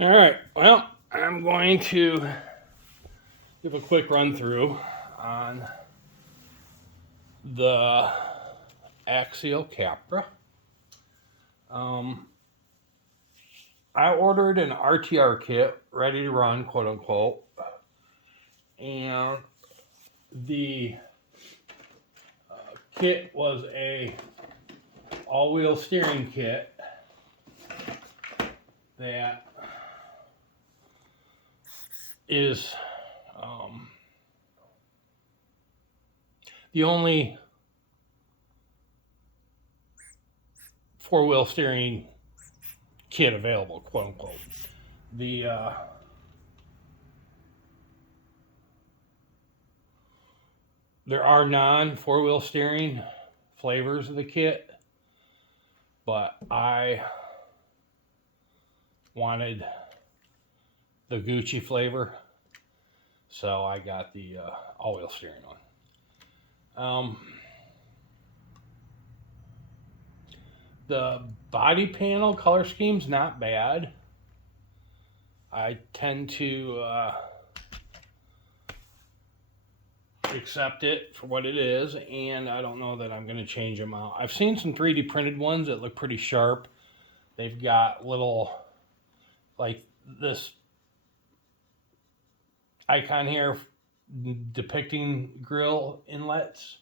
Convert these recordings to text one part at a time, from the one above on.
All right, well, I'm going to give a quick run through on the Axial Capra. I ordered an RTR kit, ready to run, quote unquote, and the kit was a all-wheel steering kit that is the only four-wheel steering kit available, quote unquote. There are non-four-wheel steering flavors of the kit, but I wanted the Gucci flavor, so I got the all-wheel steering one. The body panel color scheme's not bad. I tend to accept it for what it is, and I don't know that I'm going to change them out. I've seen some 3D printed ones that look pretty sharp. They've got little, like this icon here depicting grill inlets.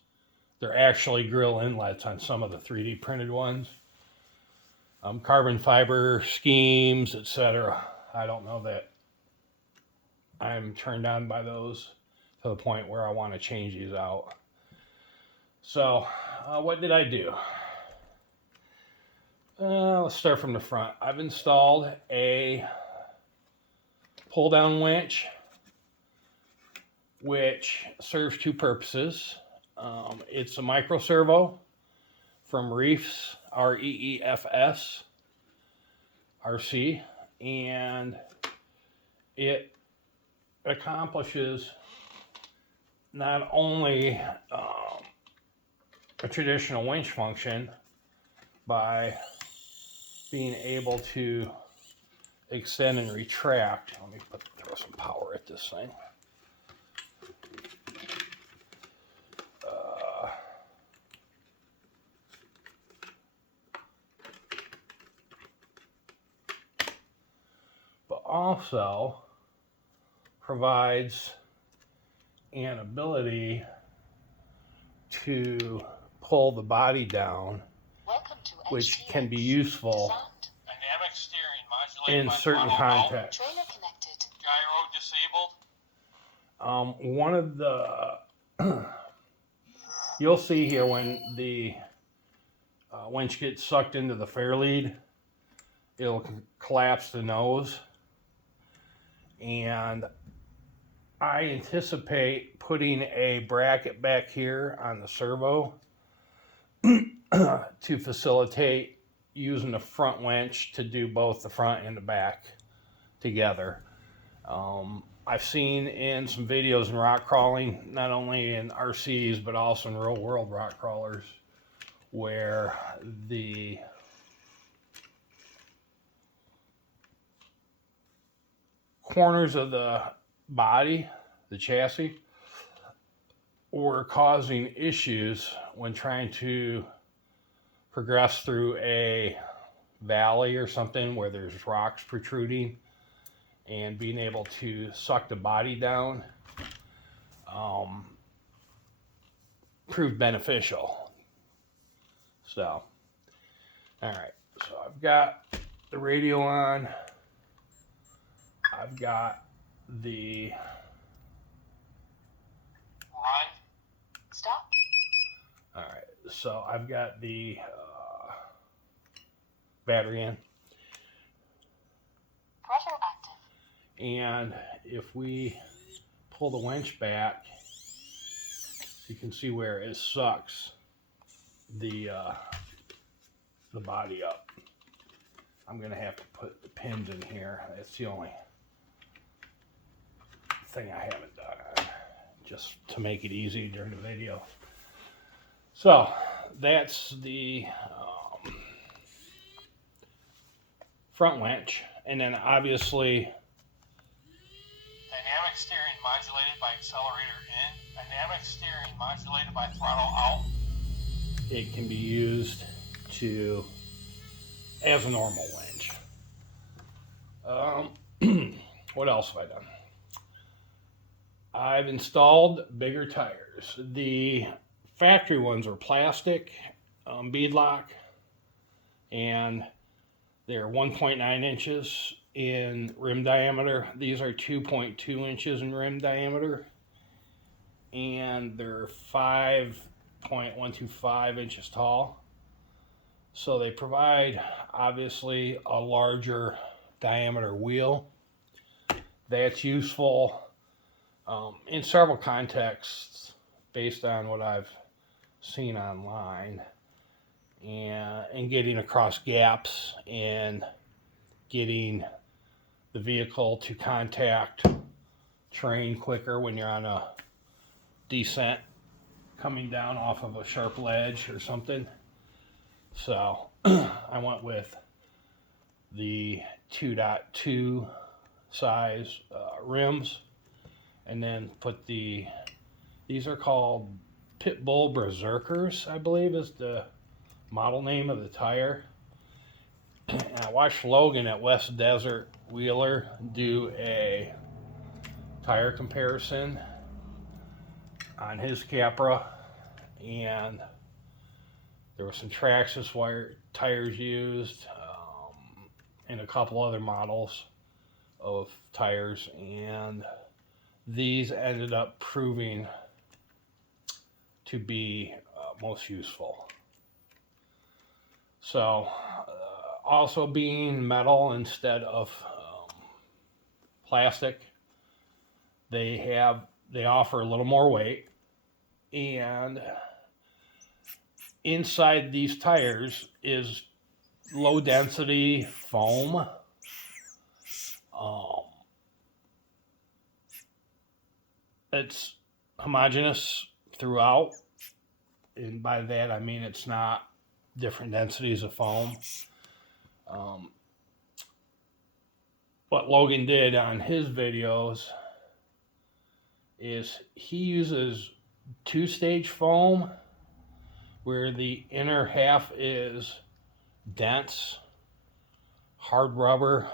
They're actually grill inlets on some of the 3D printed ones. Carbon fiber schemes, etc. I don't know that I'm turned on by those to the point where I want to change these out. So, what did I do? Let's start from the front. I've installed a pull-down winch, which serves two purposes. It's a micro servo from Reefs, REEFS, RC, and it accomplishes not only a traditional winch function by being able to extend and retract. Let me throw some power at this thing. But also provides an ability to pull the body down, which can be useful in certain contexts. Gyro disabled. One of the you'll see here when the winch gets sucked into the fair lead, it'll collapse the nose, and I anticipate putting a bracket back here on the servo to facilitate using the front winch to do both the front and the back together. I've seen in some videos in rock crawling, not only in RCs, but also in real world rock crawlers, where the corners of the body, the chassis, were causing issues when trying to progress through a valley or something where there's rocks protruding, and being able to suck the body down proved beneficial. So, all right, so I've got the radio on. I've got the Stop. All right, so I've got the battery in. Throttle active. And if we pull the winch back, you can see where it sucks the body up. I'm gonna have to put the pins in here. That's the only thing I haven't done, just to make it easy during the video. So that's the front winch, And then obviously dynamic steering modulated by accelerator in, dynamic steering modulated by throttle out. It can be used to as a normal winch. What else have I done? I've installed bigger tires. The factory ones are plastic, beadlock, and they're 1.9 inches in rim diameter. These are 2.2 inches in rim diameter, and they're 5.125 inches tall. So they provide obviously a larger diameter wheel. That's useful in several contexts based on what I've seen online, and getting across gaps and getting the vehicle to contact terrain quicker when you're on a descent coming down off of a sharp ledge or something. So I went with the 2.2 size rims, and then put these are called Pitbull Berserkers, I believe is the model name of the tire. And I watched Logan at West Desert Wheeler do a tire comparison on his Capra, and there were some Traxxas wire tires used, and a couple other models of tires, and these ended up proving to be most useful. So also being metal instead of plastic, they offer a little more weight, and inside these tires is low density foam. It's homogeneous throughout, and by that I mean it's not different densities of foam. What Logan did on his videos is he uses two-stage foam, where the inner half is dense, hard rubber.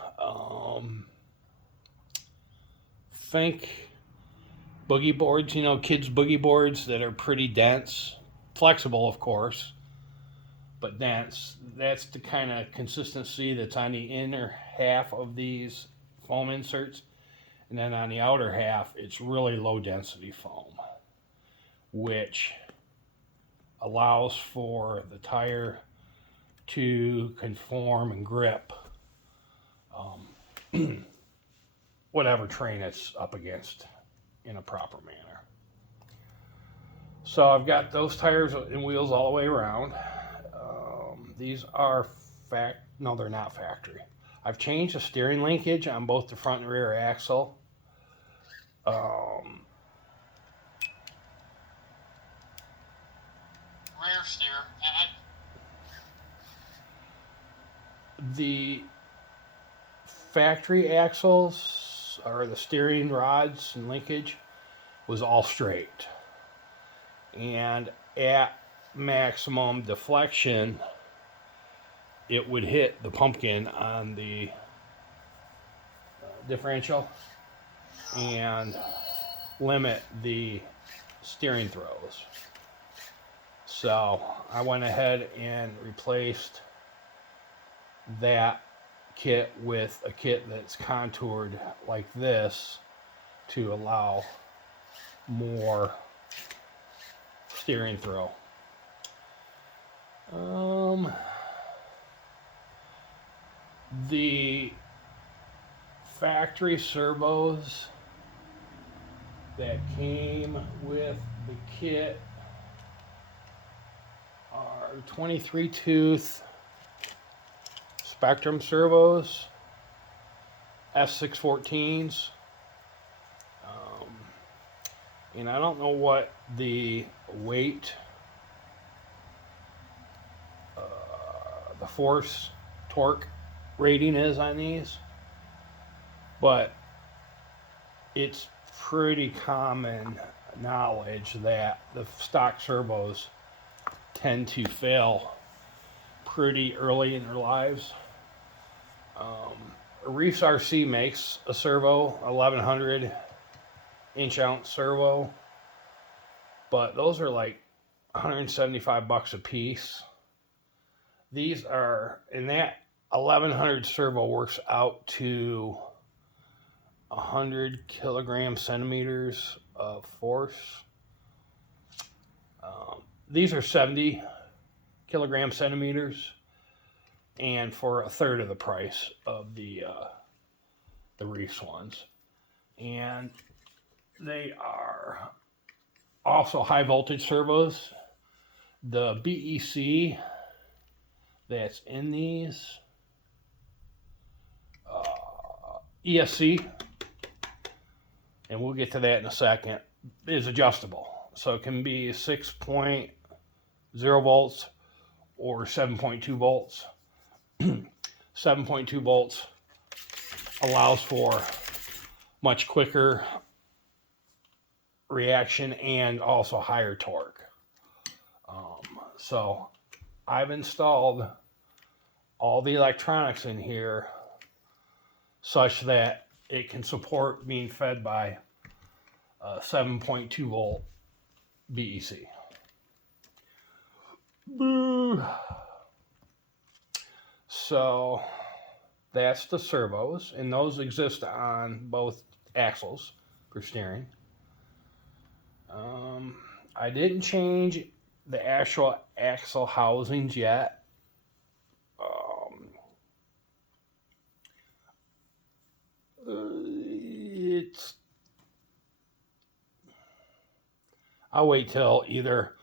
Think boogie boards, kids' boogie boards that are pretty dense, flexible, of course, but dense. That's the kind of consistency that's on the inner half of these foam inserts. And then on the outer half, it's really low density foam, which allows for the tire to conform and grip whatever terrain it's up against in a proper manner. So I've got those tires and wheels all the way around. These are no, they're not factory. I've changed the steering linkage on both the front and rear axle. Rear steer, the factory axles, or the steering rods and linkage, was all straight, and at maximum deflection it would hit the pumpkin on the differential and limit the steering throws. So I went ahead and replaced that kit with a kit that's contoured like this to allow more steering throw. The factory servos that came with the kit are 23 tooth Spectrum servos, F614s, and I don't know what the weight, the force torque rating is on these, But it's pretty common knowledge that the stock servos tend to fail pretty early in their lives. Reefs RC makes a servo, 1100 inch ounce servo, but those are like $175 a piece. These are, and that 1100 servo works out to 100 kilogram centimeters of force. These are 70 kilogram centimeters, and for a third of the price of the Reefs ones. And they are also high voltage servos. The BEC that's in these, ESC, and we'll get to that in a second, is adjustable. So it can be 6.0 volts or 7.2 volts. 7.2 volts allows for much quicker reaction and also higher torque. So I've installed all the electronics in here such that it can support being fed by 7.2 volt BEC. Boo. So that's the servos, and those exist on both axles for steering. I didn't change the actual axle housings yet. I'll wait till either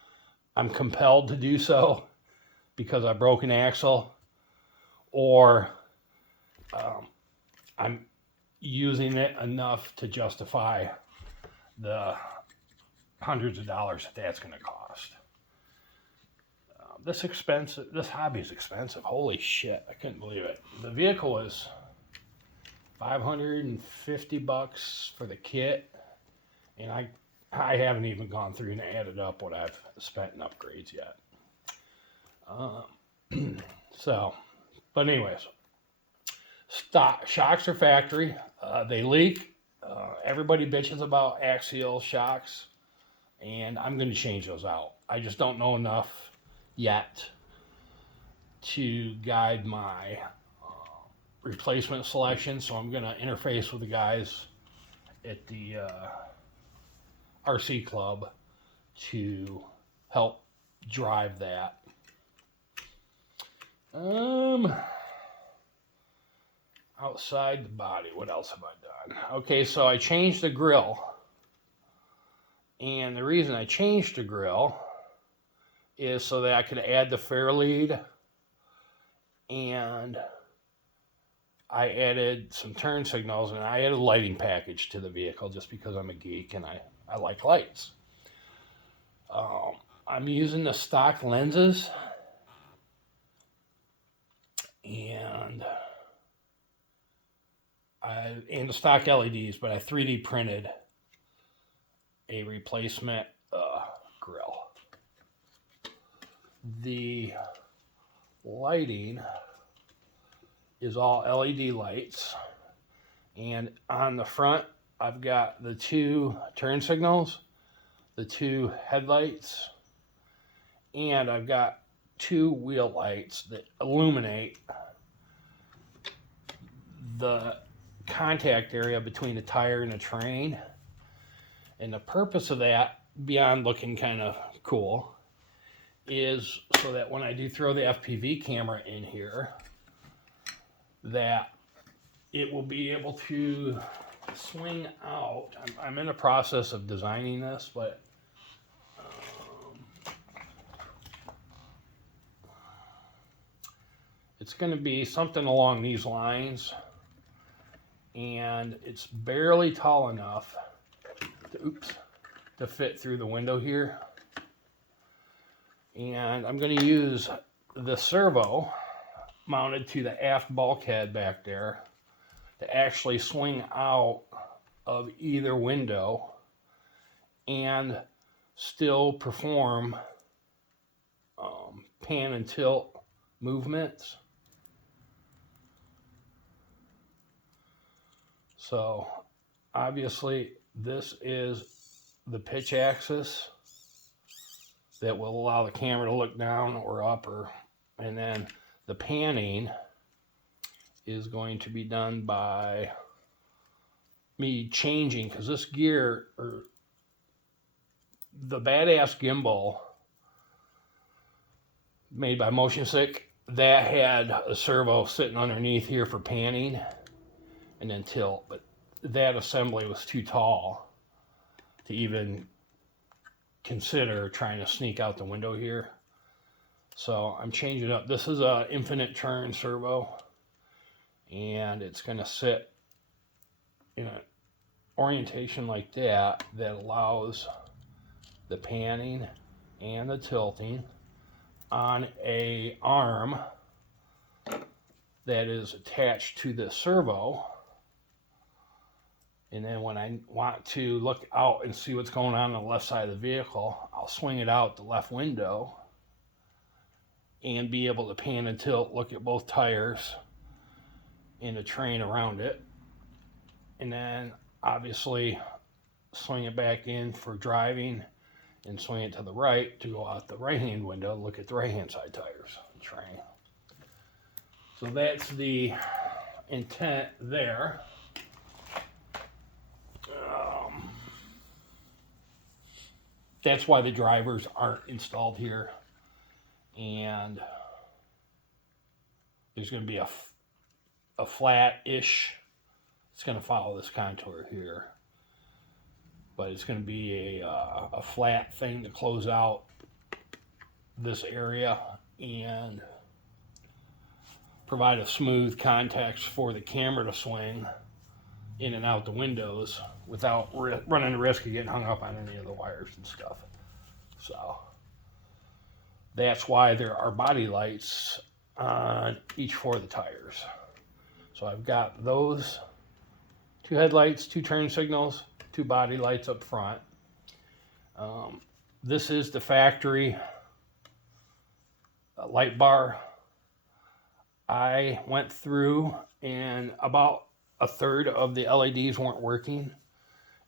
I'm compelled to do so because I broke an axle, or I'm using it enough to justify the hundreds of dollars that that's going to cost. This hobby is expensive. Holy shit, I couldn't believe it. The vehicle was $550 for the kit, and I haven't even gone through and added up what I've spent in upgrades yet. But anyways, shocks are factory. They leak. Everybody bitches about Axial shocks, and I'm going to change those out. I just don't know enough yet to guide my replacement selection, so I'm going to interface with the guys at the RC Club to help drive that. Outside the body, what else have I done? Okay, so I changed the grill, and the reason I changed the grill is so that I could add the fair lead, and I added some turn signals, and I added a lighting package to the vehicle just because I'm a geek and I like lights. I'm using the stock lenses, and the stock LEDs, but I 3D printed a replacement grill. The lighting is all LED lights, and on the front I've got the 2 turn signals, the 2 headlights, and I've got 2 wheel lights that illuminate the contact area between the tire and the train. And the purpose of that, beyond looking kind of cool, is so that when I do throw the FPV camera in here, that it will be able to swing out. I'm in the process of designing this, but it's going to be something along these lines, and it's barely tall enough to fit through the window here. And I'm going to use the servo mounted to the aft bulkhead back there to actually swing out of either window and still perform pan and tilt movements. So obviously this is the pitch axis that will allow the camera to look down or up, and then the panning is going to be done by me changing, because this gear, or the badass gimbal made by Motion Sick, that had a servo sitting underneath here for panning and then tilt, but that assembly was too tall to even consider trying to sneak out the window here. So I'm changing up. This is a infinite turn servo, and it's going to sit in an orientation like that allows the panning and the tilting on a arm that is attached to the servo. And then when I want to look out and see what's going on the left side of the vehicle, I'll swing it out the left window and be able to pan and tilt, look at both tires and the terrain around it. And then obviously swing it back in for driving and swing it to the right to go out the right-hand window, look at the right-hand side tires and terrain. So that's the intent there. That's why the drivers aren't installed here. And there's going to be a flat-ish, it's going to follow this contour here, but it's going to be a flat thing to close out this area and provide a smooth context for the camera to swing in and out the windows without running the risk of getting hung up on any of the wires and stuff. So that's why there are body lights on each four of the tires. So I've got those 2 headlights, 2 turn signals, 2 body lights up front. This is the factory light bar. I went through and about a third of the LEDs weren't working.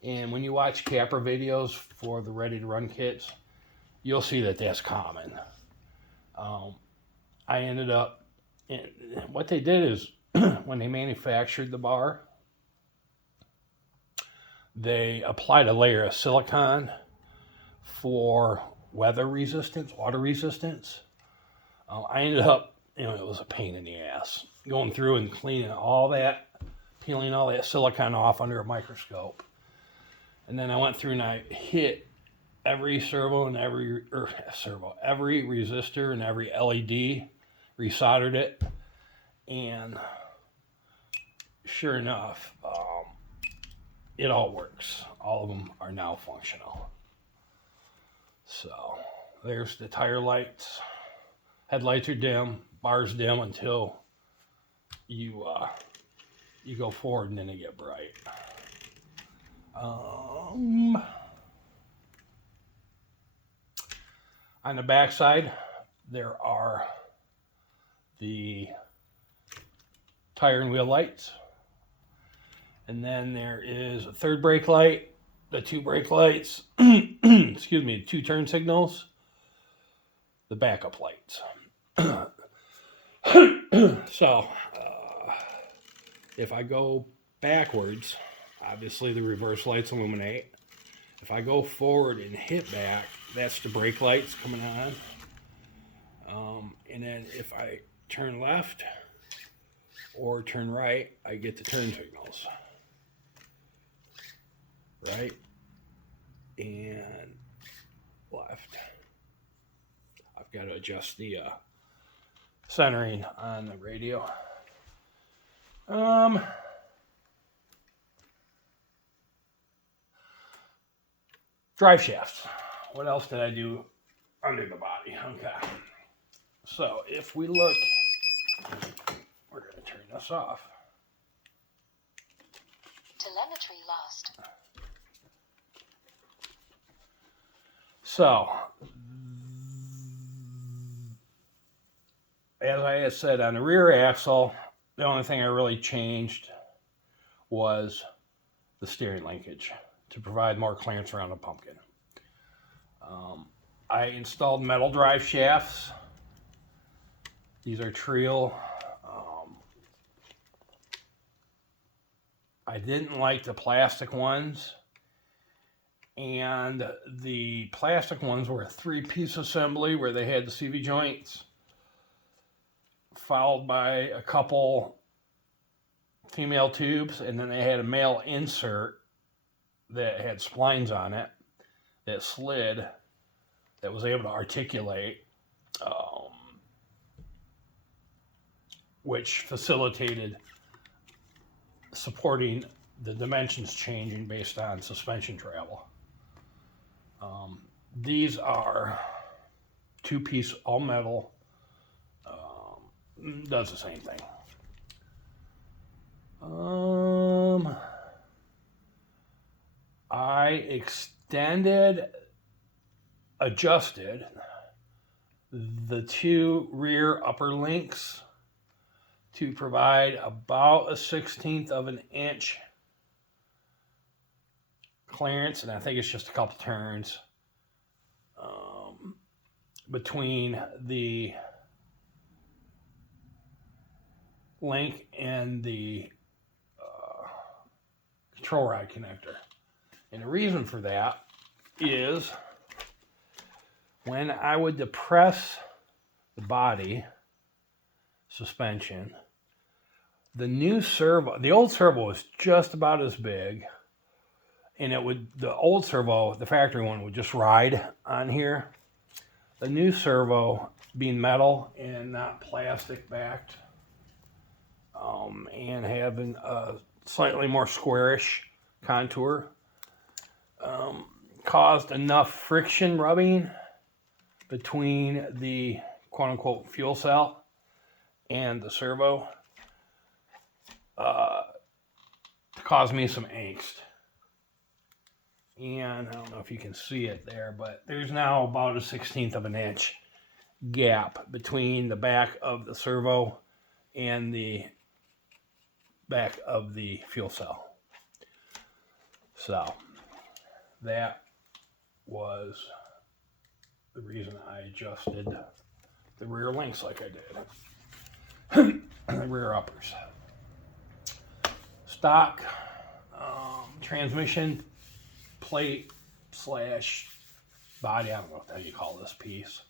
And when you watch Capra videos for the ready to run kits, you'll see that that's common. I ended up, what they did is when they manufactured the bar, they applied a layer of silicone for weather resistance, water resistance. I ended up, it was a pain in the ass going through and cleaning all that, peeling all that silicone off under a microscope. And then I went through and I hit every servo and every resistor and every LED, resoldered it, and sure enough, it all works. All of them are now functional. So there's the tire lights. Headlights are dim, bars dim until you go forward and then they get bright. On the back side, there are the tire and wheel lights. And then there is a third brake light, the 2 brake lights, 2 turn signals, the backup lights. So, if I go backwards, obviously the reverse lights illuminate. If I go forward and hit back, that's the brake lights coming on. And then if I turn left or turn right, I get the turn signals. Right and left. I've got to adjust the centering on the radio. Drive shafts. What else did I do under the body? Okay. So if we look, we're going to turn this off. Telemetry lost. So, as I had said, on the rear axle, the only thing I really changed was the steering linkage to provide more clearance around the pumpkin. I installed metal drive shafts. These are Trio. I didn't like the plastic ones, and the plastic ones were a 3-piece assembly where they had the CV joints, followed by a couple female tubes, and then they had a male insert that had splines on it that slid, that was able to articulate, which facilitated supporting the dimensions changing based on suspension travel. These are 2-piece all metal, does the same thing. I adjusted the 2 rear upper links to provide about a 1/16 of an inch clearance, and I think it's just a couple turns between the link and the control rod connector. And the reason for that is when I would depress the body suspension, the old servo was just about as big, and the old servo, the factory one, would just ride on here. The new servo, being metal and not plastic backed, and having a slightly more squarish contour, caused enough friction rubbing between the quote-unquote fuel cell and the servo to cause me some angst. And I don't know if you can see it there, but there's now about a 1/16 of an inch gap between the back of the servo and the back of the fuel cell. So that was the reason I adjusted the rear links like I did. The rear uppers. Stock transmission plate / body, I don't know what you call this piece,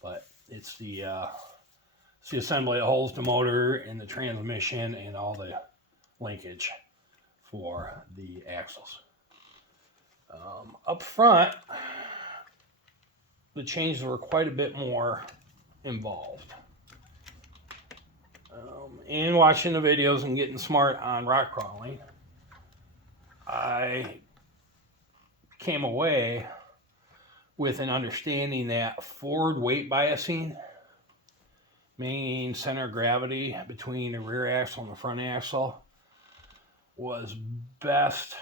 but it's the assembly that holds the motor and the transmission and all the linkage for the axles. Up front, the changes were quite a bit more involved. And watching the videos and getting smart on rock crawling, I came away with an understanding that forward weight biasing, meaning center of gravity between the rear axle and the front axle, was best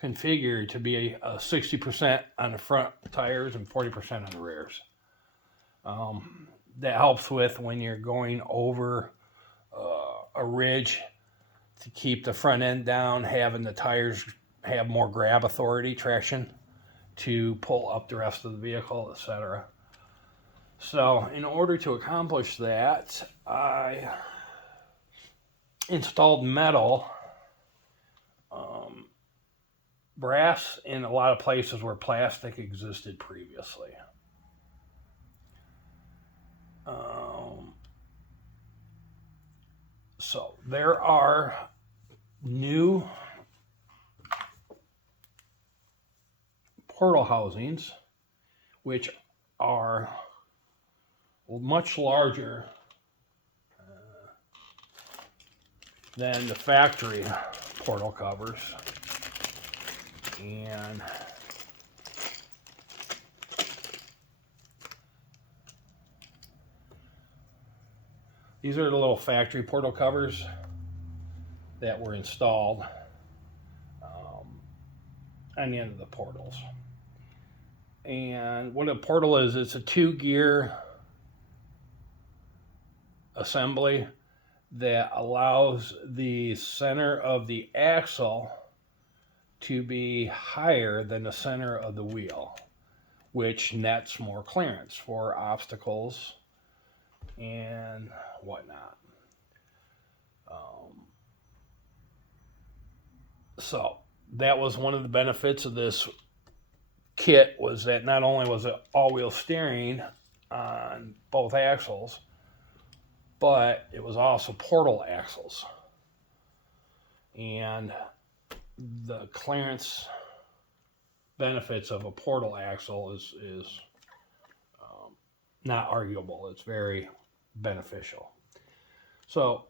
configured to be a 60% on the front tires and 40% on the rears. That helps with when you're going over a ridge to keep the front end down, having the tires have more grab authority, traction, to pull up the rest of the vehicle, etc. So in order to accomplish that, I installed metal, brass in a lot of places where plastic existed previously. So there are new portal housings which are much larger than the factory portal covers, and these are the little factory portal covers. that were installed on the end of the portals. And what a portal is, it's a 2-gear assembly that allows the center of the axle to be higher than the center of the wheel, which nets more clearance for obstacles and whatnot. So that was one of the benefits of this kit, was that not only was it all-wheel steering on both axles, but it was also portal axles. And the clearance benefits of a portal axle is not arguable. It's very beneficial. So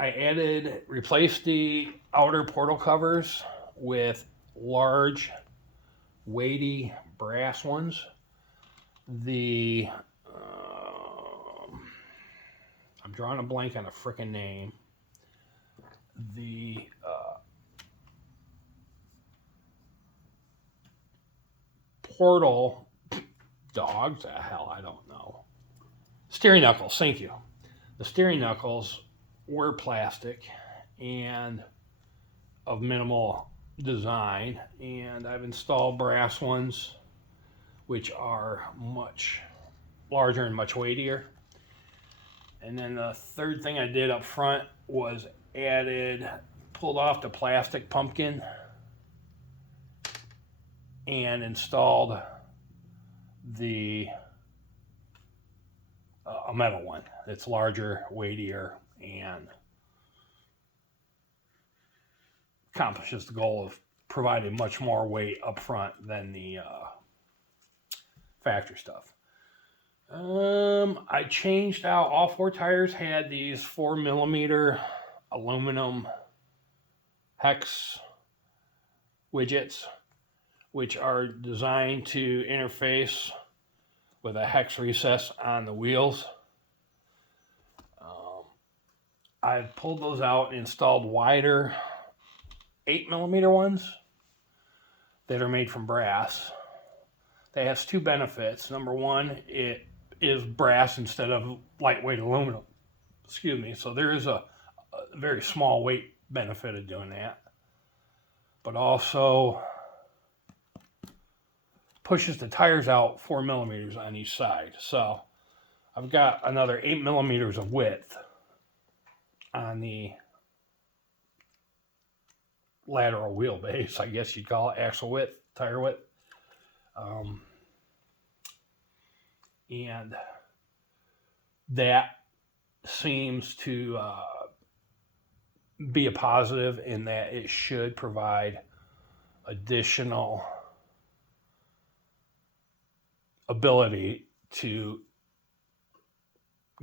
I replaced the outer portal covers with large, weighty brass ones. I'm drawing a blank on a frickin' name. The portal dogs, hell, I don't know. Steering knuckles, thank you. The steering knuckles were plastic and of minimal design, and I've installed brass ones, which are much larger and much weightier. And then the third thing I did up front was pulled off the plastic pumpkin and installed a metal one. It's larger, weightier, and accomplishes the goal of providing much more weight up front than the factory stuff. I changed out, all 4 tires had these 4mm aluminum hex widgets, which are designed to interface with a hex recess on the wheels. I've pulled those out and installed wider 8mm ones that are made from brass. That has 2 benefits. Number one, it is brass instead of lightweight aluminum. Excuse me. So there is a very small weight benefit of doing that. But also pushes the tires out 4mm on each side. So I've got another 8mm of width on the lateral wheelbase, I guess you'd call it, axle width, tire width. And that seems to be a positive in that it should provide additional ability to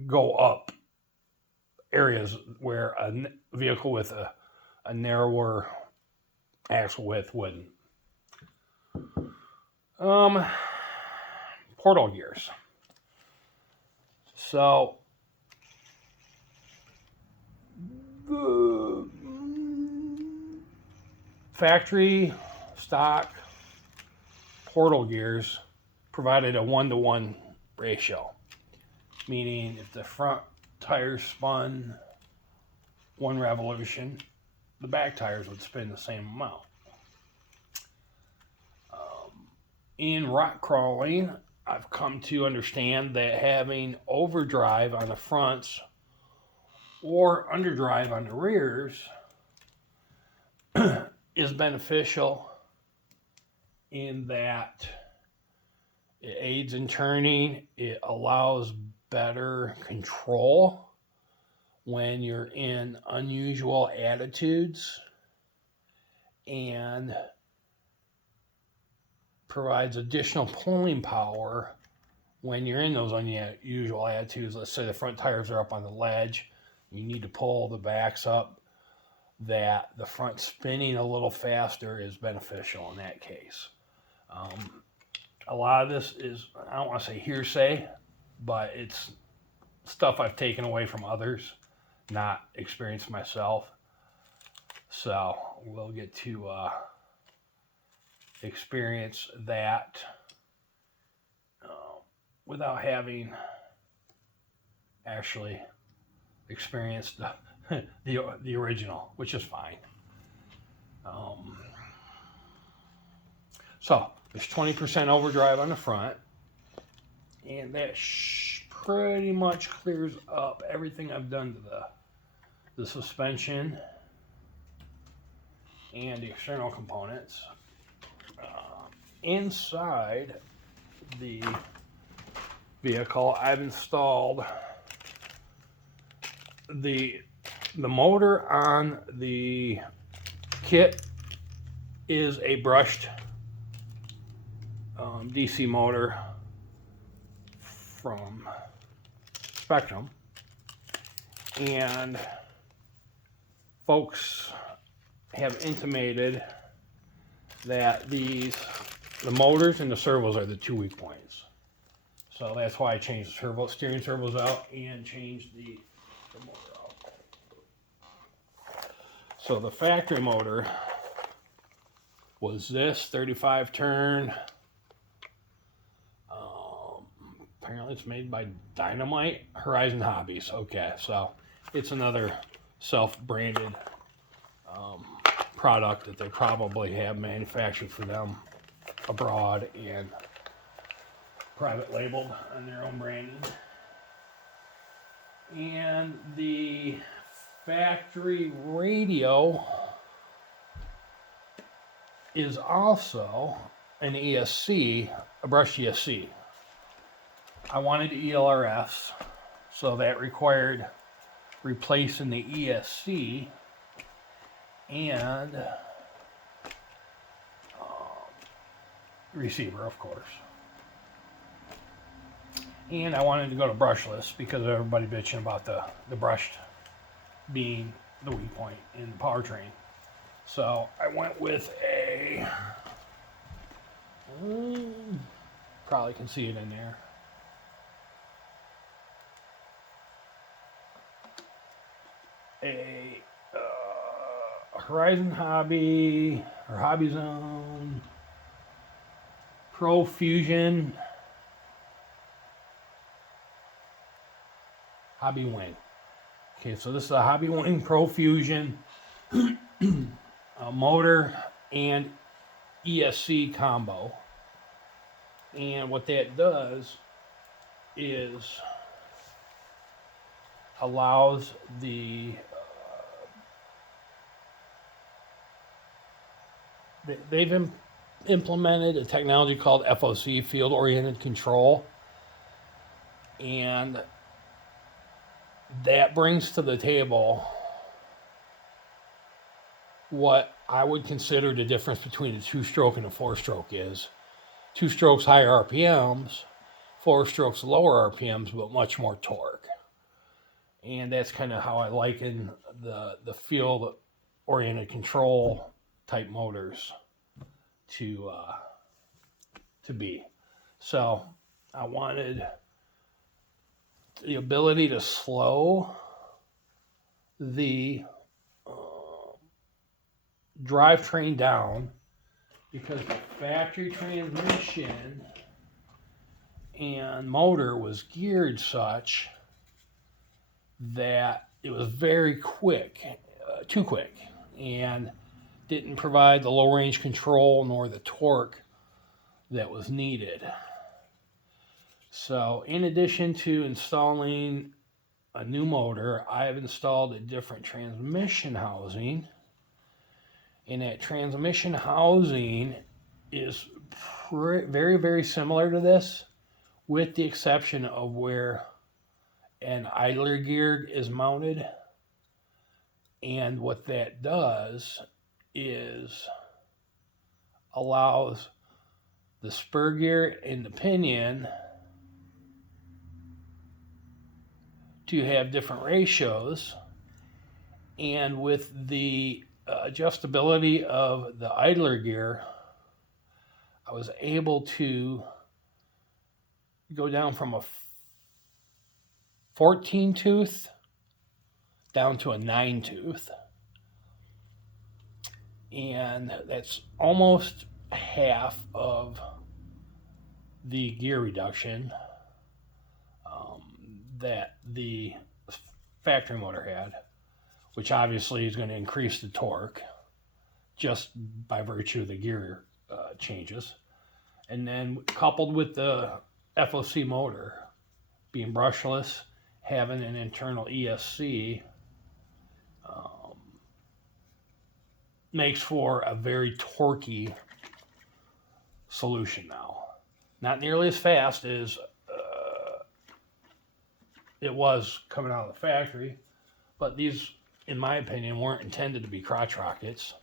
go up areas where a vehicle with a narrower axle width wouldn't. Portal gears. So the factory stock portal gears provided a 1-to-1 ratio, meaning if the front tires spun 1 revolution, the back tires would spin the same amount. In rock crawling, I've come to understand that having overdrive on the fronts or underdrive on the rears is beneficial in that it aids in turning. It allows better control when you're in unusual attitudes, and provides additional pulling power when you're in those unusual attitudes. Let's say the front tires are up on the ledge, you need to pull the backs up, that the front spinning a little faster is beneficial in that case. A lot of this is, I don't want to say hearsay, but it's stuff I've taken away from others, not experienced myself. So we'll get to experience that without having actually experienced the original, which is fine. So there's 20% overdrive on the front, and that pretty much clears up everything I've done to the suspension and the external components. Inside the vehicle, I've installed the motor on the kit is a brushed DC motor from Spectrum, and folks have intimated that the motors and the servos are the two weak points. So that's why I changed the steering servos out and changed the motor out. So the factory motor was this 35 turn. Apparently it's made by Dynamite Horizon Hobbies. Okay, so it's another self-branded product that they probably have manufactured for them abroad and private labeled on their own branding. And the factory radio is also an ESC, a brushed ESC. I wanted ELRS, so that required replacing the ESC and receiver, of course. And I wanted to go to brushless because everybody bitching about the brushed being the weak point in the powertrain. So I went with a, probably can see it in there, a Horizon Hobby or Hobby Zone Pro Fusion Hobby Wing. Okay, so this is a Hobby Wing Pro Fusion motor and ESC combo. And what that does is allows they've implemented a technology called FOC, field oriented control, and that brings to the table what I would consider the difference between a two-stroke and a four-stroke is. Two strokes higher RPMs, four strokes lower RPMs, but much more torque. And that's kind of how I liken the field-oriented control type motors to be. So I wanted the ability to slow the drivetrain down, because the factory transmission and motor was geared such that it was very quick, too quick, and didn't provide the low range control nor the torque that was needed. So in addition to installing a new motor, I have installed a different transmission housing. And that transmission housing is very, very similar to this, with the exception of where an idler gear is mounted. And what that does is allows the spur gear and the pinion to have different ratios, and with the adjustability of the idler gear, I was able to go down from a 14 tooth down to a 9 tooth. and that's almost half of the gear reduction that the factory motor had, which obviously is going to increase the torque just by virtue of the gear changes. And then coupled with the FOC motor being brushless, having an internal ESC, makes for a very torquey solution now. Not nearly as fast as it was coming out of the factory, but these, in my opinion, weren't intended to be crotch rockets.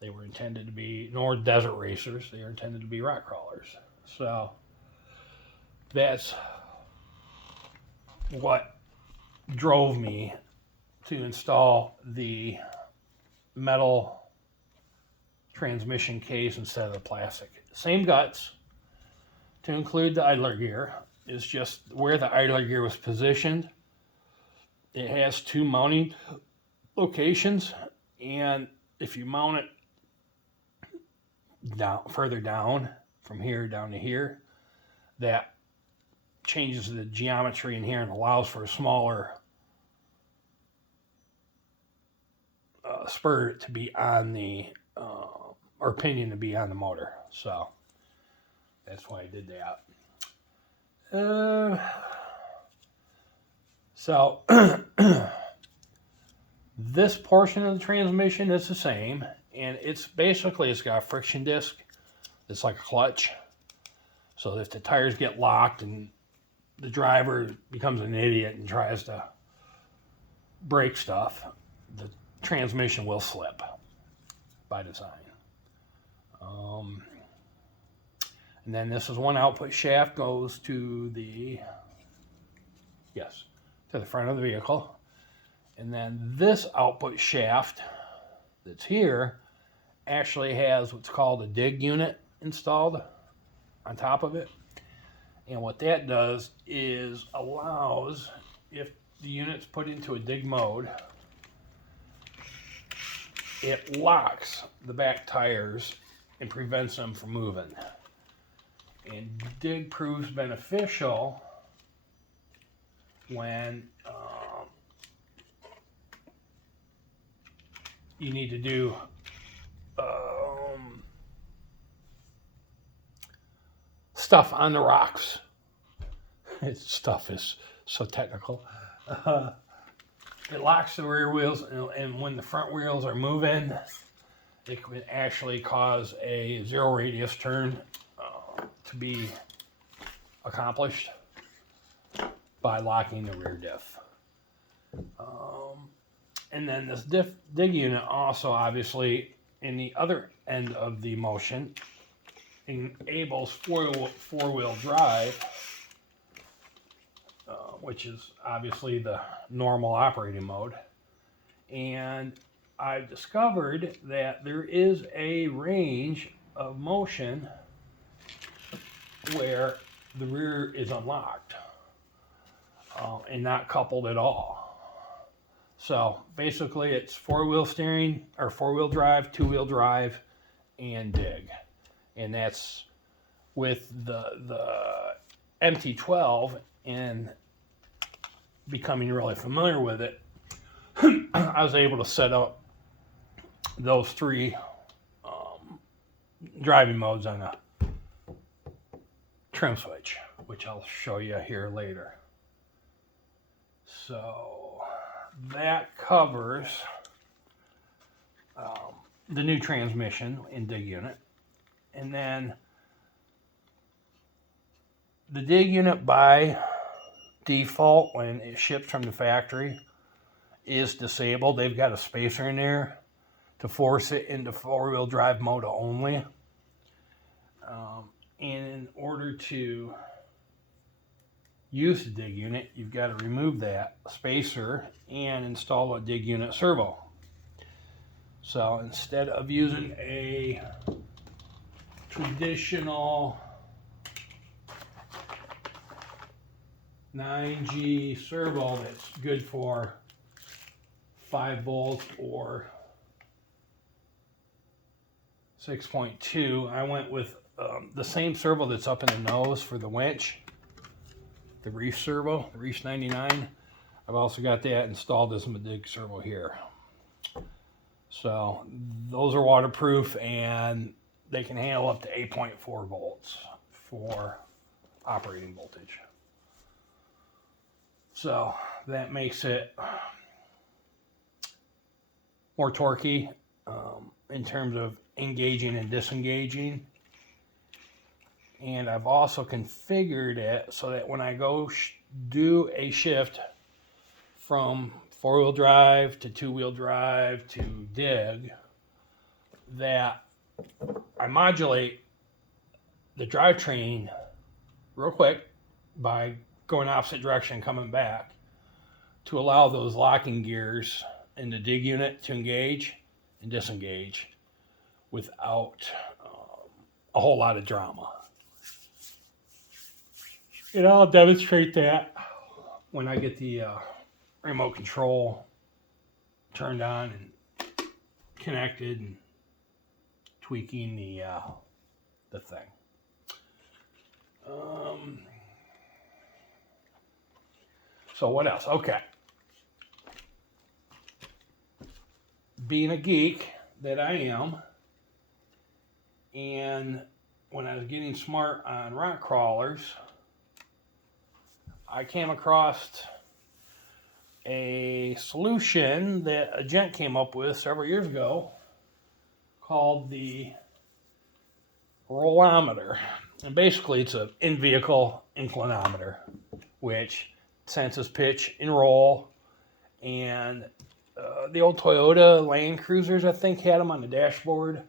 They were intended to be, nor desert racers, they were intended to be rock crawlers. So that's what drove me to install the metal transmission case instead of the plastic. Same guts to include the idler gear. Is just where the idler gear was positioned. It has two mounting locations, and if you mount it down further down from here down to here, that changes the geometry in here and allows for a smaller spur to be on the or pinion to be on the motor. So that's why I did that. So this portion of the transmission is the same, and it's got a friction disc. It's like a clutch. So if the tires get locked and the driver becomes an idiot and tries to brake stuff, the transmission will slip by design. And then this is one output shaft goes to the front of the vehicle. And then this output shaft that's here actually has what's called a dig unit installed on top of it. And what that does is allows, if the unit's put into a dig mode, it locks the back tires and prevents them from moving. And dig proves beneficial when you need to do stuff on the rocks. Stuff is so technical. It locks the rear wheels, and when the front wheels are moving, it can actually cause a zero radius turn to be accomplished by locking the rear diff. And then this dig unit also, obviously, in the other end of the motion, enables four-wheel drive, which is obviously the normal operating mode. And I've discovered that there is a range of motion where the rear is unlocked and not coupled at all. So basically it's four-wheel steering or four-wheel drive, two-wheel drive, and dig. And that's with the MT12 and becoming really familiar with it. I was able to set up those three driving modes on a trim switch, which I'll show you here later. So that covers the new transmission and dig unit. And then the dig unit by default, when it ships from the factory, is disabled. They've got a spacer in there to force it into four-wheel drive mode only. And in order to use the dig unit, you've got to remove that spacer and install a dig unit servo. So instead of using a traditional 9G servo that's good for 5 volts or 6.2. I went with the same servo that's up in the nose for the winch, the Reef servo, the Reef 99. I've also got that installed as a dig servo here. So those are waterproof and they can handle up to 8.4 volts for operating voltage. So that makes it more torquey in terms of engaging and disengaging. And I've also configured it so that when I go do a shift from four-wheel drive to two-wheel drive to dig, that I modulate the drivetrain real quick by going opposite direction and coming back to allow those locking gears in the dig unit to engage and disengage without a whole lot of drama. And I'll demonstrate that when I get the remote control turned on and connected and tweaking the thing. So what else? Okay. Being a geek that I am, and when I was getting smart on rock crawlers, I came across a solution that a gent came up with several years ago called the rollometer. And basically it's an in-vehicle inclinometer, which senses pitch and roll. And the old Toyota Land Cruisers, I think, had them on the dashboard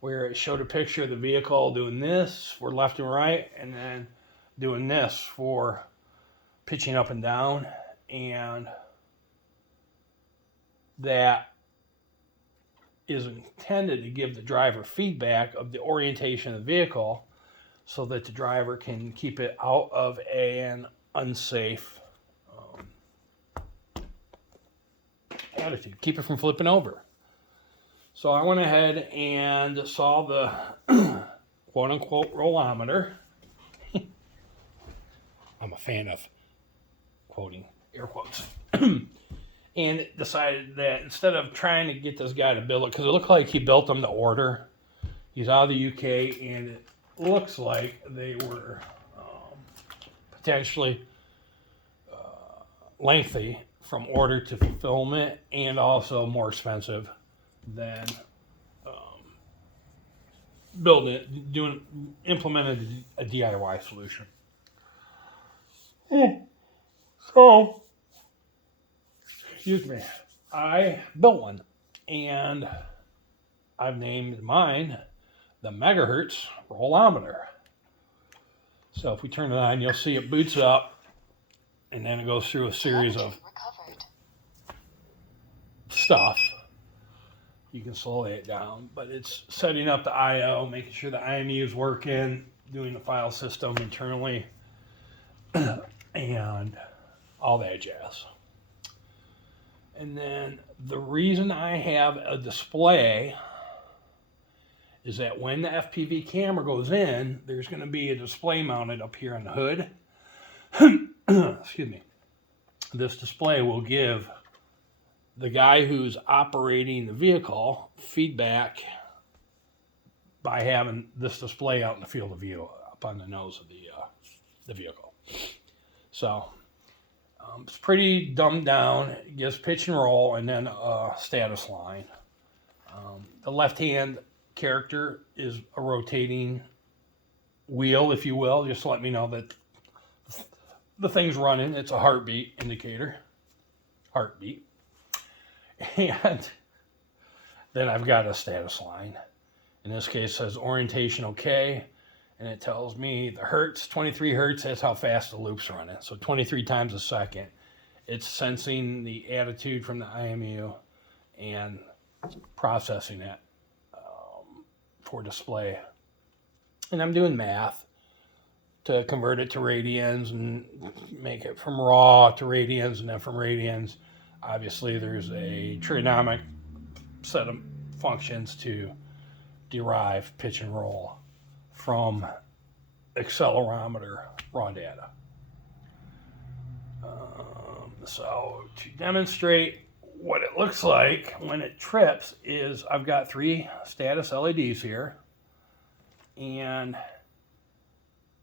where it showed a picture of the vehicle doing this for left and right, and then doing this for pitching up and down. And that is intended to give the driver feedback of the orientation of the vehicle so that the driver can keep it out of an unsafe attitude, keep it from flipping over. So I went ahead and saw the quote-unquote rollometer. I'm a fan of quoting air quotes. And decided that instead of trying to get this guy to build it, because it looked like he built them to order. He's out of the UK, and it looks like they were potentially lengthy from order to fulfillment, and also more expensive than implemented a DIY solution. So, excuse me, I built one, and I've named mine the megahertz rollometer. So if we turn it on, you'll see it boots up, and then it goes through a series of stuff. You can slow it down, but it's setting up the I/O, making sure the IMU is working, doing the file system internally, and all that jazz. And then the reason I have a display is that when the FPV camera goes in, there's going to be a display mounted up here on the hood. Excuse me. This display will give the guy who's operating the vehicle feedback by having this display out in the field of view up on the nose of the vehicle. So it's pretty dumbed down. It gives pitch and roll and then a status line. The left-hand character is a rotating wheel, if you will, just to let me know that the thing's running. It's a heartbeat indicator. Heartbeat. And then I've got a status line. In this case, it says orientation okay. And it tells me the hertz, 23 hertz, that's how fast the loop's running. So 23 times a second. It's sensing the attitude from the IMU and processing it for display. And I'm doing math to convert it to radians and make it from raw to radians, and then from radians, obviously there's a trigonometric set of functions to derive pitch and roll from accelerometer raw data. So to demonstrate what it looks like when it trips is I've got 3 status LEDs here, and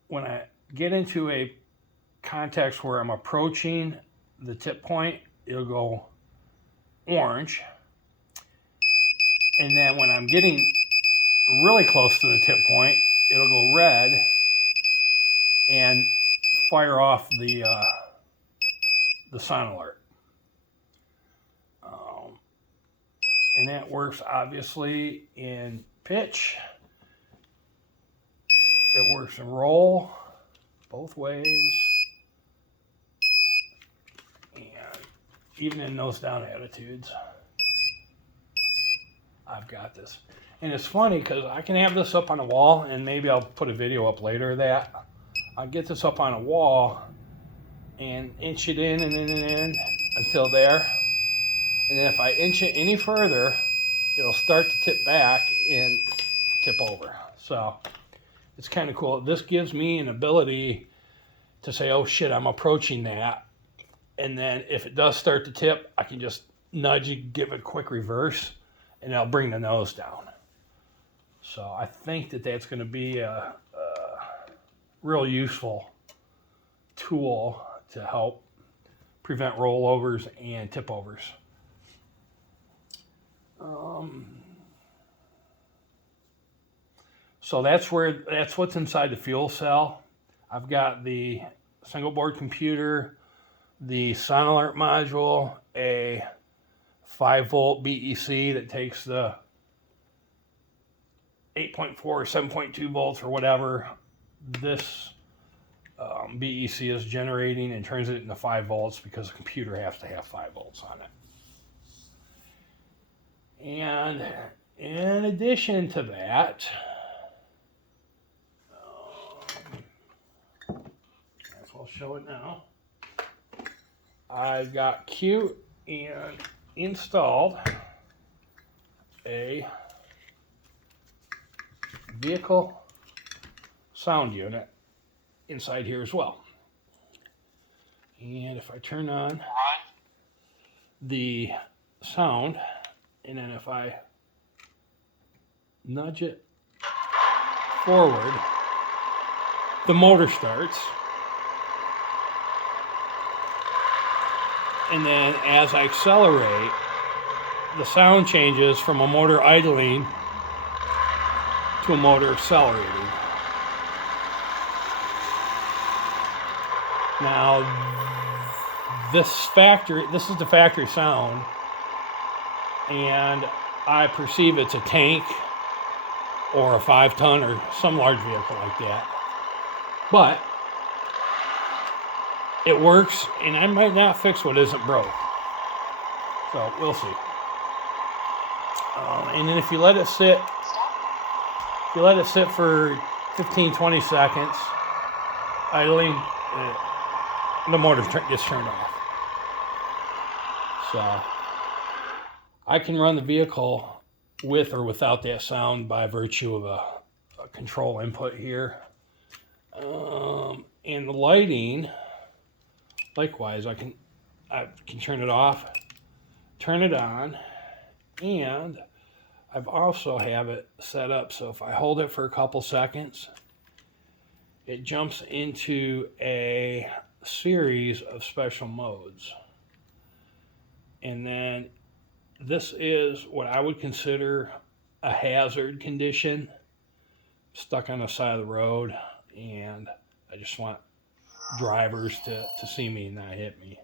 when I get into a context where I'm approaching the tip point, it'll go orange, and then when I'm getting really close to the tip point, it'll go red and fire off the sound alert. And that works obviously in pitch. It works in roll, both ways. And even in nose down attitudes, I've got this. And it's funny because I can have this up on a wall, and maybe I'll put a video up later of that. I'll get this up on a wall and inch it in and in and in until there. And then if I inch it any further, it'll start to tip back and tip over. So it's kind of cool. This gives me an ability to say, oh shit, I'm approaching that. And then if it does start to tip, I can just nudge it, give it a quick reverse, and I'll bring the nose down. So I think that that's going to be a real useful tool to help prevent rollovers and tip overs. So that's what's inside the fuel cell. I've got the single board computer, the sound alert module, a 5-volt BEC that takes the 8.4 or 7.2 volts or whatever this BEC is generating, and turns it into 5 volts because the computer has to have 5 volts on it. And in addition to that, as I'll show it now, I've got cute and installed a vehicle sound unit inside here as well. And if I turn on the sound, and then if I nudge it forward, the motor starts. And then as I accelerate, the sound changes from a motor idling to a motor accelerating. Now, this is the factory sound, and I perceive it's a tank or a 5-ton or some large vehicle like that. But it works, and I might not fix what isn't broke. So we'll see. And then if you let it sit for 15-20 seconds, idling, the motor gets turned off. So I can run the vehicle with or without that sound by virtue of a control input here. And the lighting, likewise, I can turn it off, turn it on, and I've also have it set up so if I hold it for a couple seconds, it jumps into a series of special modes. And then this is what I would consider a hazard condition, stuck on the side of the road, and I just want drivers to see me and not hit me.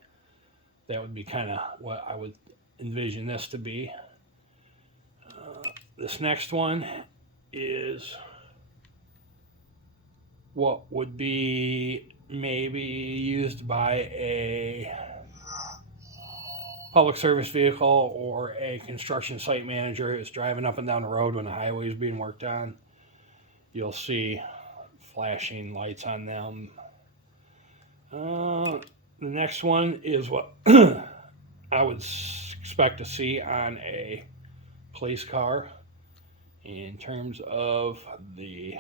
That would be kind of what I would envision this to be. This next one is what would be maybe used by a public service vehicle or a construction site manager who's driving up and down the road when the highway is being worked on. You'll see flashing lights on them. The next one is what I would expect to see on a police car. in terms of the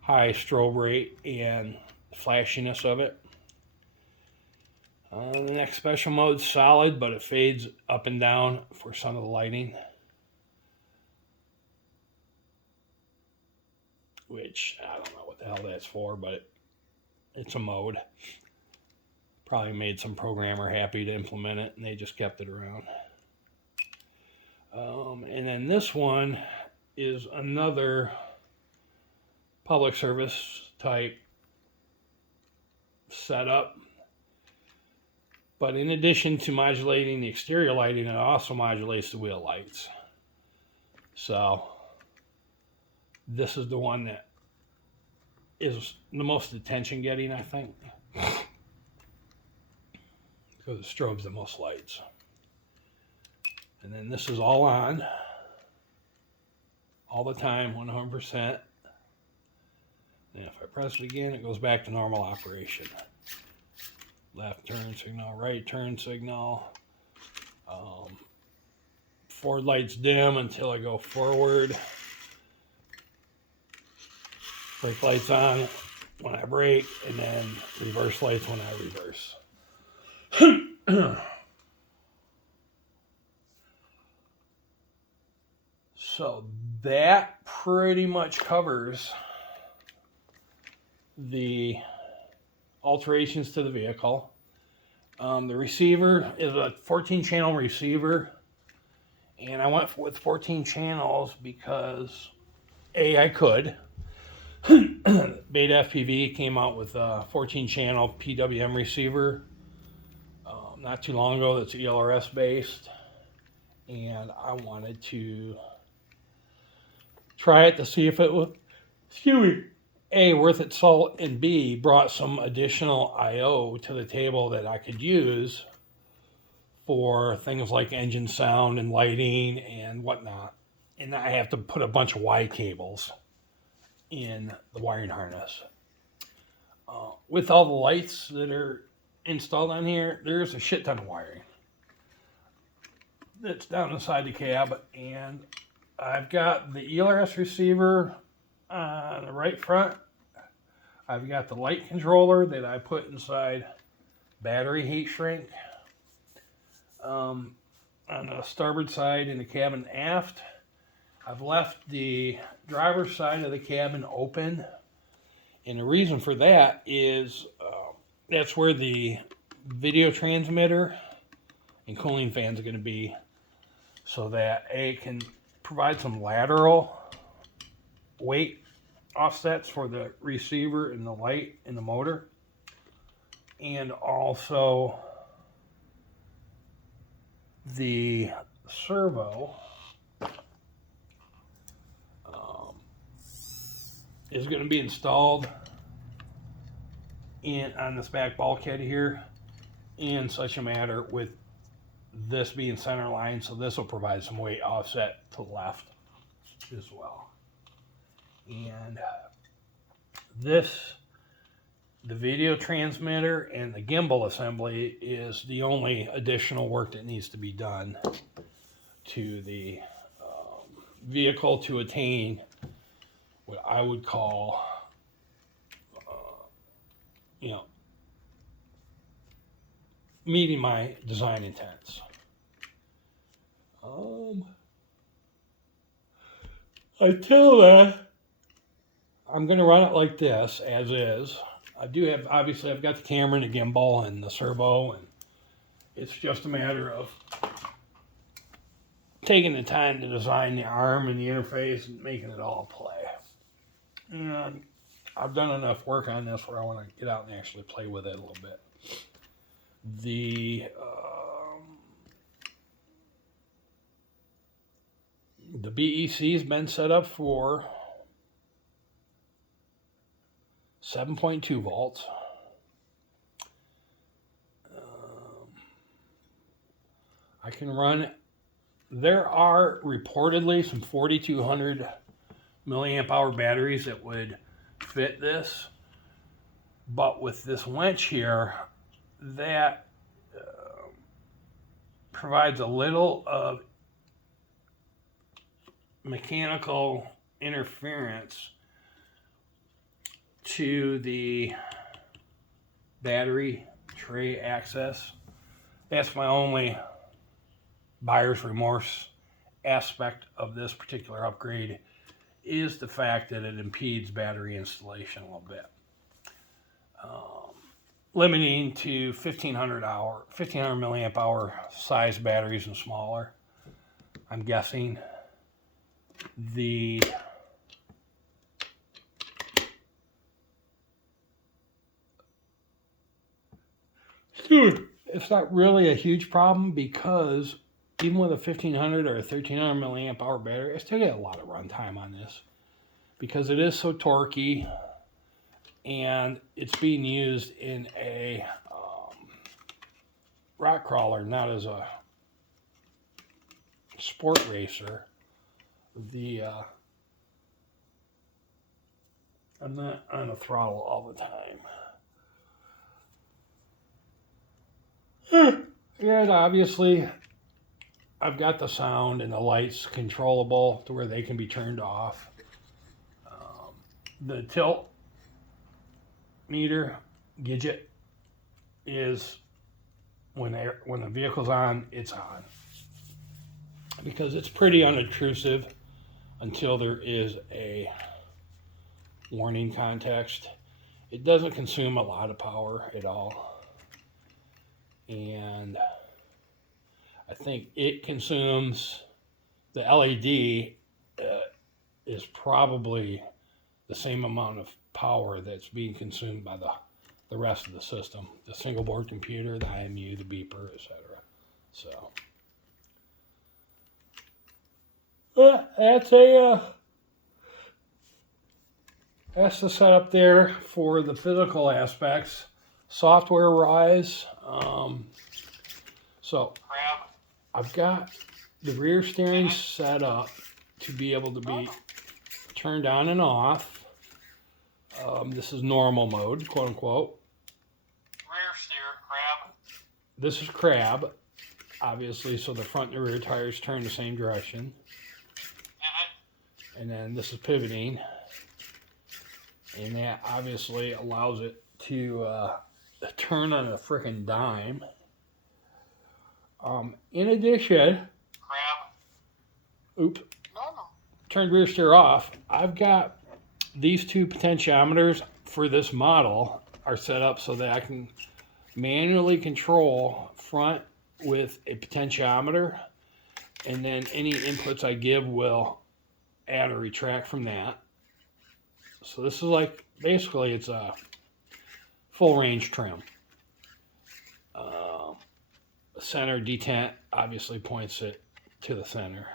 high strobe rate and flashiness of it. The next special mode's solid, but it fades up and down for some of the lighting, which I don't know what the hell that's for, but it's a mode. Probably made some programmer happy to implement it, and they just kept it around. And then this one is another public service type setup. But in addition to modulating the exterior lighting, it also modulates the wheel lights. So this is the one that is the most attention getting, I think, because it strobes the most lights. And then this is all on, all the time, 100%. And if I press it again, it goes back to normal operation. Left turn signal, right turn signal. Forward lights dim until I go forward. Brake lights on when I brake, and then reverse lights when I reverse. So that pretty much covers the alterations to the vehicle. The receiver is a 14-channel receiver, and I went with 14 channels because I could. Beta FPV came out with a 14-channel PWM receiver not too long ago that's ELRS based, and I wanted to try it to see if it was, A, worth its salt, and B, brought some additional I/O to the table that I could use for things like engine sound and lighting and whatnot. And I have to put a bunch of Y cables in the wiring harness. With all the lights that are installed on here, there's a shit ton of wiring that's down inside the cab, and I've got the ELRS receiver on the right front. I've got the light controller that I put inside battery heat shrink on the starboard side in the cabin aft. I've left the driver's side of the cabin open, and the reason for that is that's where the video transmitter and cooling fans are going to be, so that it can provide some lateral weight offsets for the receiver and the light and the motor, and also the servo is going to be installed on this back bulkhead here in such a manner with this being center line, so this will provide some weight offset to the left as well. And this, the video transmitter and the gimbal assembly, is the only additional work that needs to be done to the vehicle to attain what I would call, meeting my design intents. I tell that I'm going to run it like this, as is. I do have, obviously, I've got the camera and the gimbal and the servo, and it's just a matter of taking the time to design the arm and the interface and making it all play. And I've done enough work on this where I want to get out and actually play with it a little bit. The BEC has been set up for 7.2 volts. I can run, there are reportedly some 4200 milliamp hour batteries that would fit this, but with this winch here, that provides a little of mechanical interference to the battery tray access. That's my only buyer's remorse aspect of this particular upgrade, is the fact that it impedes battery installation a little bit. Limiting to 1500 milliamp hour size batteries and smaller. I'm guessing the it's not really a huge problem, because even with a 1500 or a 1300 milliamp hour battery, I still get a lot of runtime on this, because it is so torquey, and it's being used in a rock crawler, not as a sport racer. I'm not on the throttle all the time. And obviously, I've got the sound and the lights controllable to where they can be turned off. The tilt meter gadget is when the vehicle's on, it's on, because it's pretty unobtrusive until there is a warning context. It doesn't consume a lot of power at all, and I think it consumes, the LED is probably the same amount of power that's being consumed by the rest of the system, the single board computer, the IMU, the beeper, etc. So that's the setup there for the physical aspects. Software wise, so I've got the rear steering set up to be able to be turned on and off. This is normal mode, quote unquote. Rear steer, crab. This is crab, obviously, so the front and the rear tires turn the same direction. And then this is pivoting, and that obviously allows it to turn on a freaking dime. In addition, turned rear steer off, I've got these two potentiometers for this model are set up so that I can manually control front with a potentiometer, and then any inputs I give will add or retract from that. So this is like, basically it's a full range trim. Center detent obviously points it to the center.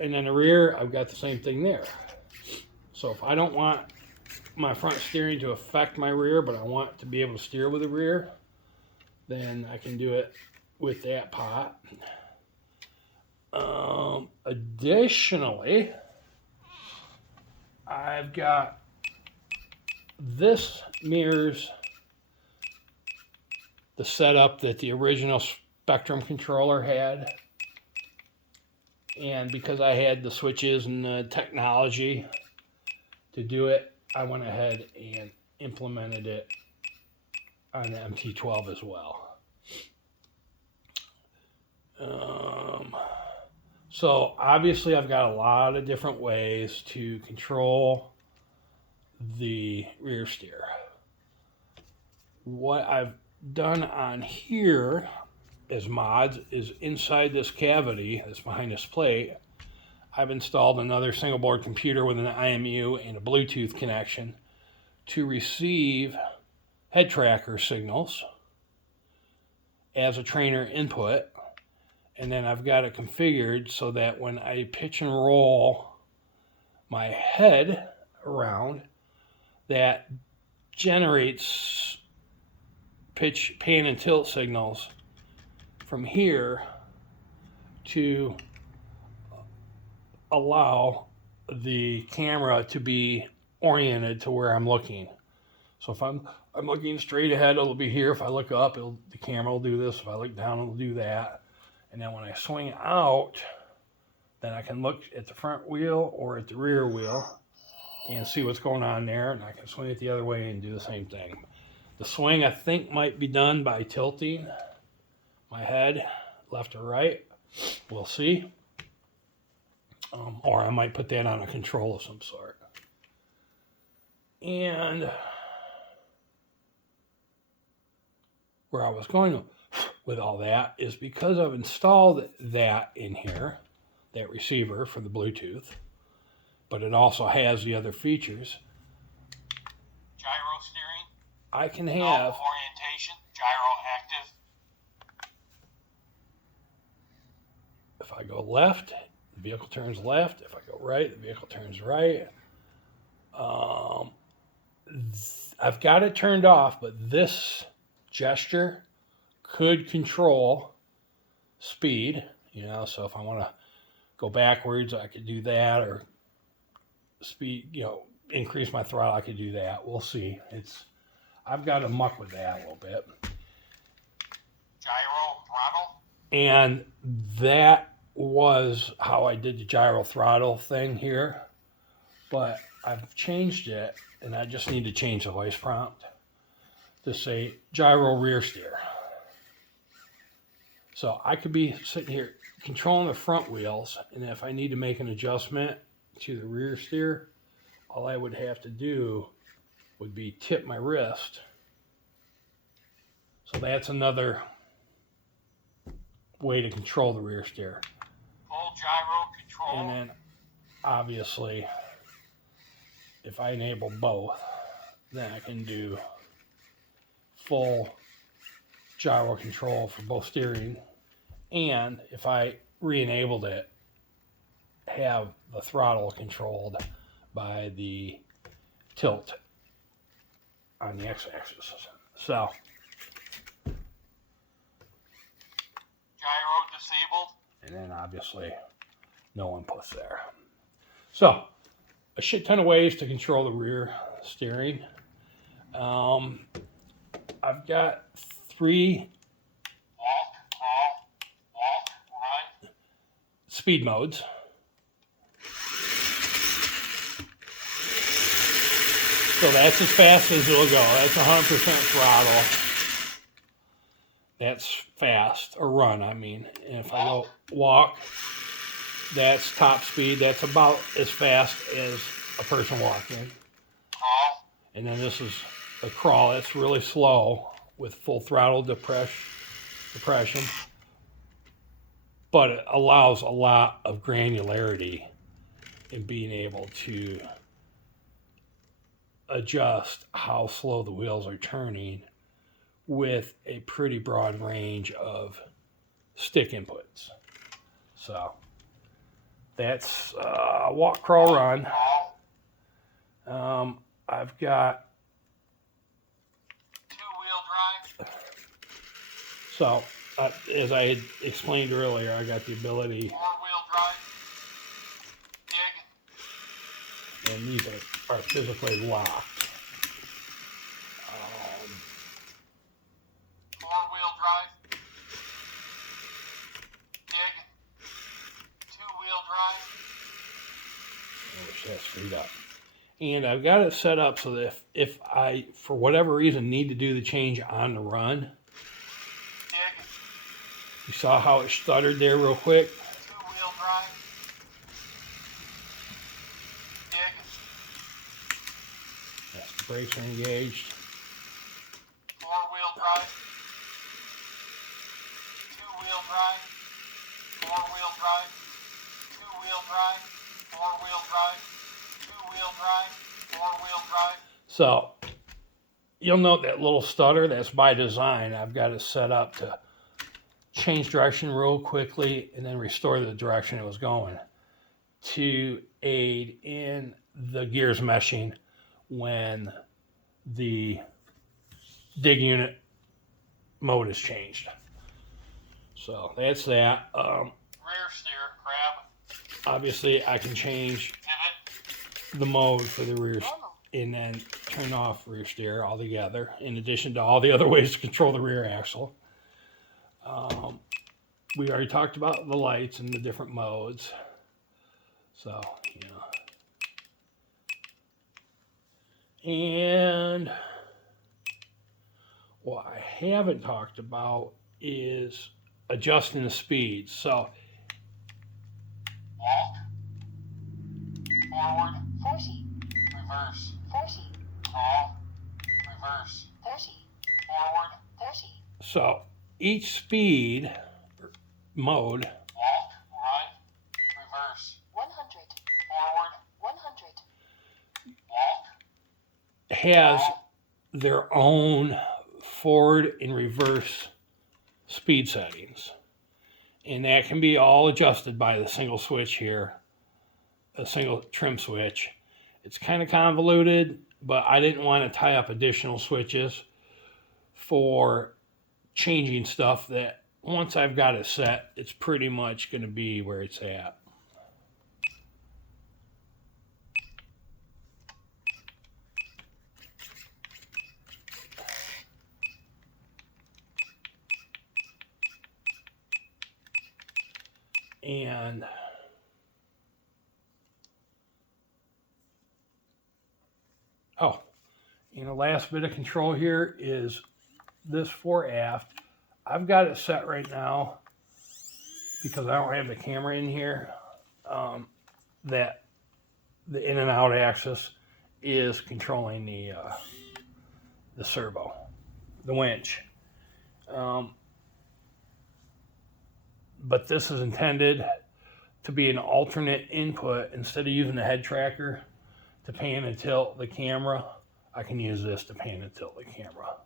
And then the rear, I've got the same thing there. So if I don't want my front steering to affect my rear, but I want to be able to steer with the rear, then I can do it with that pot. Additionally, I've got this mirrors the setup that the original Spectrum controller had. And because I had the switches and the technology to do it, I went ahead and implemented it on the MT12 as well. So obviously I've got a lot of different ways to control the rear steer. What I've done on here as mods is inside this cavity that's behind this plate, I've installed another single board computer with an IMU and a Bluetooth connection to receive head tracker signals as a trainer input. And then I've got it configured so that when I pitch and roll my head around, that generates pitch, pan, and tilt signals from here to allow the camera to be oriented to where I'm looking. So if I'm looking straight ahead, it'll be here. If I look up, the camera will do this. If I look down, it'll do that. And then when I swing out, then I can look at the front wheel or at the rear wheel and see what's going on there, and I can swing it the other way and do the same thing. The swing, I think, might be done by tilting my head left or right. We'll see. Or I might put that on a control of some sort. And where I was going with all that is because I've installed that in here, that receiver for the Bluetooth, but it also has the other features. Gyro steering. I can have orientation. Gyro active. If I go left, the vehicle turns left. If I go right, the vehicle turns right. I've got it turned off, but this gesture could control speed, so if I want to go backwards, I could do that, or speed, increase my throttle, I could do that. We'll see. I've got to muck with that a little bit. Gyro throttle. And that was how I did the gyro throttle thing here, but I've changed it, and I just need to change the voice prompt to say gyro rear steer. So I could be sitting here controlling the front wheels, and if I need to make an adjustment to the rear steer, all I would have to do would be tip my wrist. So that's another way to control the rear steer. Full gyro control. And then obviously, if I enable both, then I can do full gyro control for both steering, and if I re-enabled it, have the throttle controlled by the tilt on the x-axis. So gyro disabled, and then obviously no inputs there. So a shit ton of ways to control the rear steering. I've got 3 walk, crawl, walk, run. speed modes. So that's as fast as it'll go. That's 100% throttle. That's fast, or run, I mean. And if I go walk, that's top speed. That's about as fast as a person walking. Crawl. And then this is a crawl. That's really slow with full throttle depression. But it allows a lot of granularity in being able to adjust how slow the wheels are turning with a pretty broad range of stick inputs. So that's walk, crawl, run. I've got Two-wheel drive. So, as I had explained earlier, I got the ability, Four-wheel drive. Dig. and these are physically locked. Four-wheel drive. Dig. Two-wheel drive. I wish that's freed up. And I've got it set up so that if I, for whatever reason, need to do the change on the run, Dig. you saw how it stuttered there real quick? Two-wheel drive. Dig. Yes, the brakes are engaged. Four-wheel drive. Two-wheel drive. Four-wheel drive. Two-wheel drive. Four-wheel drive. Two-wheel drive. Four-wheel drive. So, you'll note that little stutter, that's by design. I've got it set up to change direction real quickly and then restore the direction it was going to aid in the gears meshing when the dig unit mode is changed. So that's that. Rear steer, crab. Obviously, I can change Pivot. the mode for the rear and then turn off rear steer altogether, in addition to all the other ways to control the rear axle. We already talked about the lights and the different modes. So, you know. And what I haven't talked about is adjusting the speed. So, Walk. Forward. 40. Reverse. 40. Crawl. Reverse. 30. Forward. 30. so each speed mode Walk. Run. Reverse. 100. Forward. 100. Walk. has Crawl. their own forward and reverse speed settings. And that can be all adjusted by the single switch here, a single trim switch. It's kind of convoluted, but I didn't want to tie up additional switches for changing stuff that once I've got it set, it's pretty much going to be where it's at. And oh, and the last bit of control here is this fore aft. I've got it set right now because I don't have the camera in here. That the in and out axis is controlling the servo, the winch. But this is intended to be an alternate input. Instead of using the head tracker to pan and tilt the camera, I can use this to pan and tilt the camera.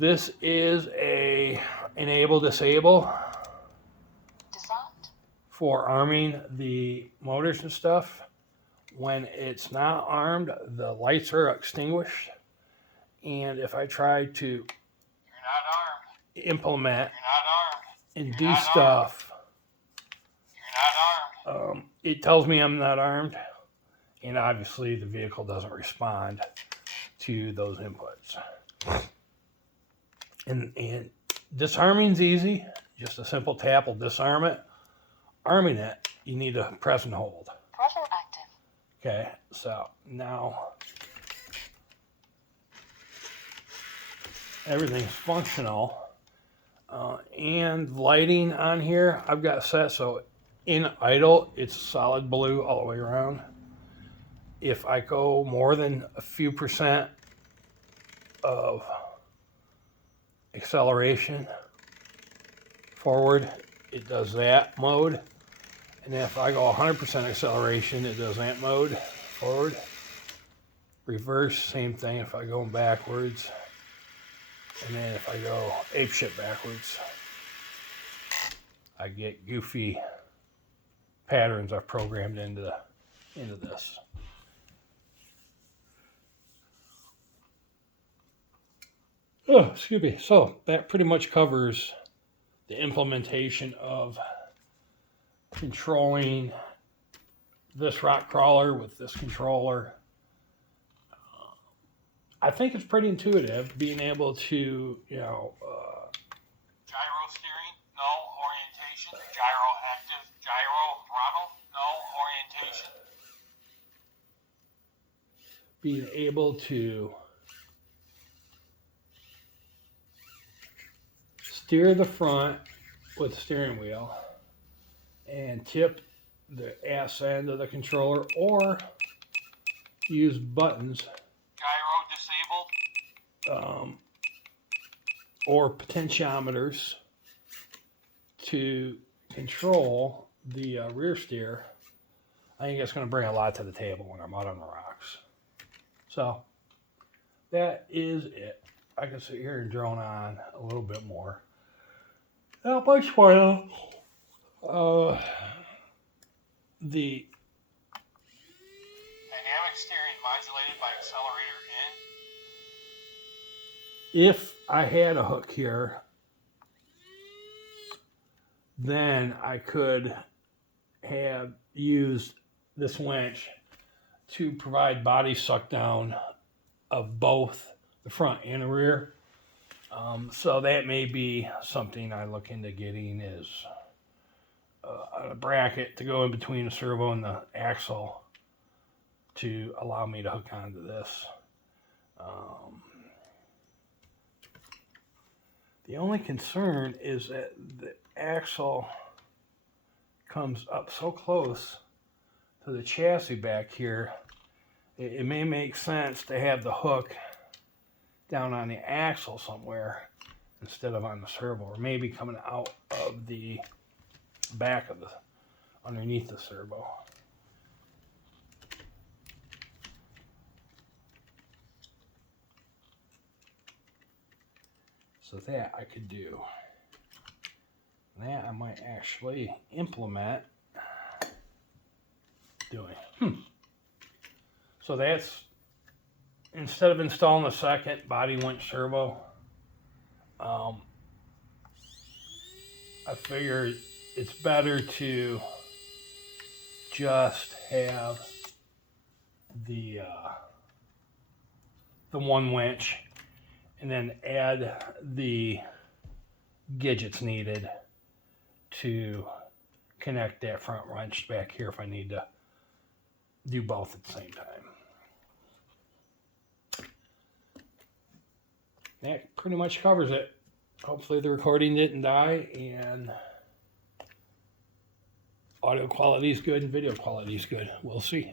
This is a enable disable for arming the motors and stuff. When it's not armed, the lights are extinguished. And if I try to You're not armed. implement You're not armed. and You're do not stuff, You're not armed. it tells me I'm not armed. And obviously the vehicle doesn't respond to those inputs. And disarming's easy. Just a simple tap will disarm it. Arming it, you need to press and hold. Throttle active. Okay, so now everything's functional. And lighting on here, I've got set so in idle, it's solid blue all the way around. If I go more than a few percent of acceleration forward, it does that mode. And if I go 100% acceleration, it does that mode forward. Reverse, same thing if I go backwards. And then if I go apeshit backwards, I get goofy patterns I've programmed into this. Oh, excuse me. So that pretty much covers the implementation of controlling this rock crawler with this controller. I think it's pretty intuitive being able to, Gyro steering, no orientation. Gyro active. Gyro throttle, no orientation. being able to steer the front with the steering wheel and tip the ass end of the controller or use buttons Gyro disabled. or potentiometers to control the rear steer. I think it's going to bring a lot to the table when I'm out on the rocks. So that is it. I can sit here and drone on a little bit more. Not much more. The Dynamic steering modulated by accelerator in. if I had a hook here, then I could have used this winch to provide body suck down of both the front and the rear. So that may be something I look into getting is a bracket to go in between the servo and the axle to allow me to hook onto this. The only concern is that the axle comes up so close to the chassis back here, it may make sense to have the hook down on the axle somewhere instead of on the servo, or maybe coming out of the back of the, underneath the servo. So that I could do. That I might actually implement doing. So that's, instead of installing a second body winch servo, I figured it's better to just have the one winch and then add the gadgets needed to connect that front wrench back here if I need to do both at the same time. That pretty much covers it. Hopefully the recording didn't die and audio quality is good and video quality is good. We'll see.